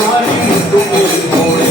મારી મટુકી ફોડે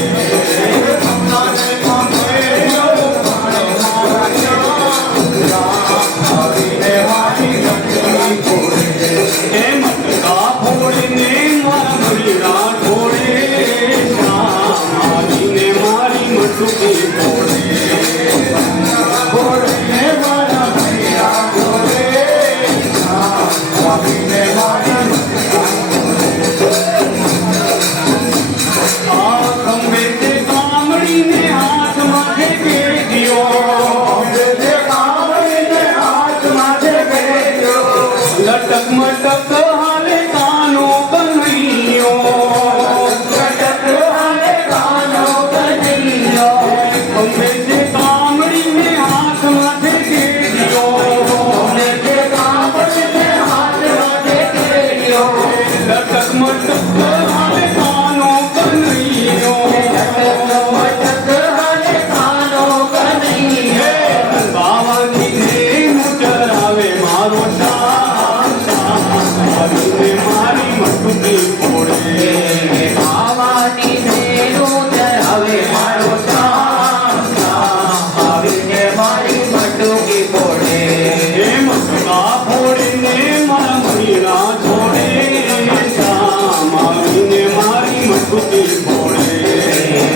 लटक मटक हाले कानो कन्हैयो लटक हाले कानो कन्हैयो खंबे से कामड़ी में हाथ माथे के दियो खंबे से कामड़ी में हाथ माथे के दियो लटक मटक हाले कानो कन्हैयो लटक मटक हाले कानो कन्हैयो बावानी ने मुचरावे मारो मारी मटुकी फोड़े आवानी देरो हवे मारो आવીને મારી મટુકી ફોડે એ મટકા ફોડીને મારા મહીરા છોડે આવીને મારી મટુકી ફોડે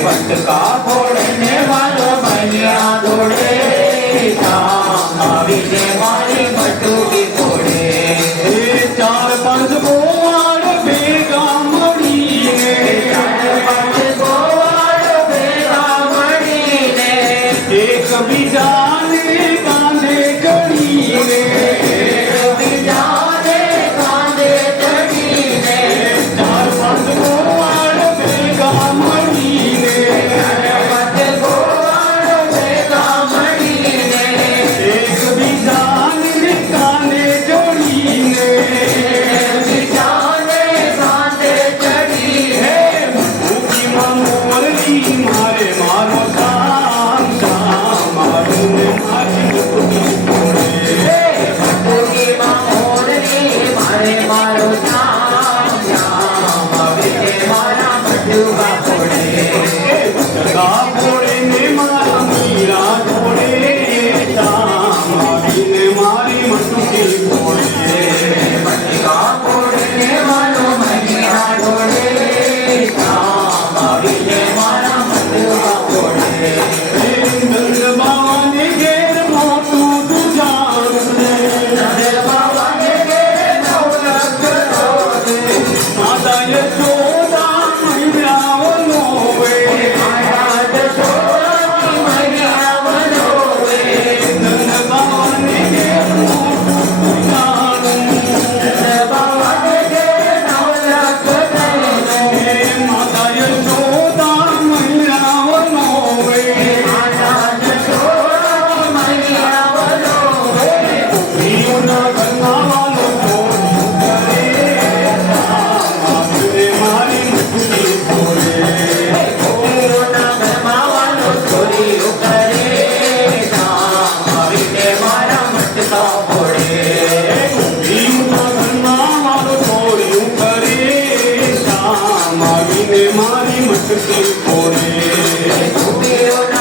મટકા ફોડીને મારો મહીરા છોડે આવીને મારી મટુકી ફોડે चार पांच गोवाड़ भेगा मड़ीने चार पांच गोवाड़ भेगा मड़ीने एक बीजाने कांधे चढ़ीने एक बीजाने कांधे चढ़ीने चार पांच गोवाड़ भेगा मड़ीने चार पांच गोवाड़ भेगा मड़ीने एक बीजाने कांधे चढ़ीने मारे मारो शाम शाम मारूने मारी मटुकी फोड़े मटुकी मारोने मारे मारो शाम शाम मारूने मारा मटुका फोड़े मटका फोड़े ने मारा मीरा छोड़े शाम मारूने मारी मटुकी फोड़े मटका फोड़े ने मारो मीरा छोड़े शाम मारूने मारा मटुका फोड़े नंद बाबा ने घेर मोटू दुजान दे नंद बाबा ने घेर नौलख रोदे माता यशोदा मैया वनोवे माता यशोदा मैया वनोवे नंद बाबा ने घेर मोटू दुजान नंद बाबा ने घेर नौलख रोदे माता यशोदा मैया वनोवे मारी मटकी फोड़े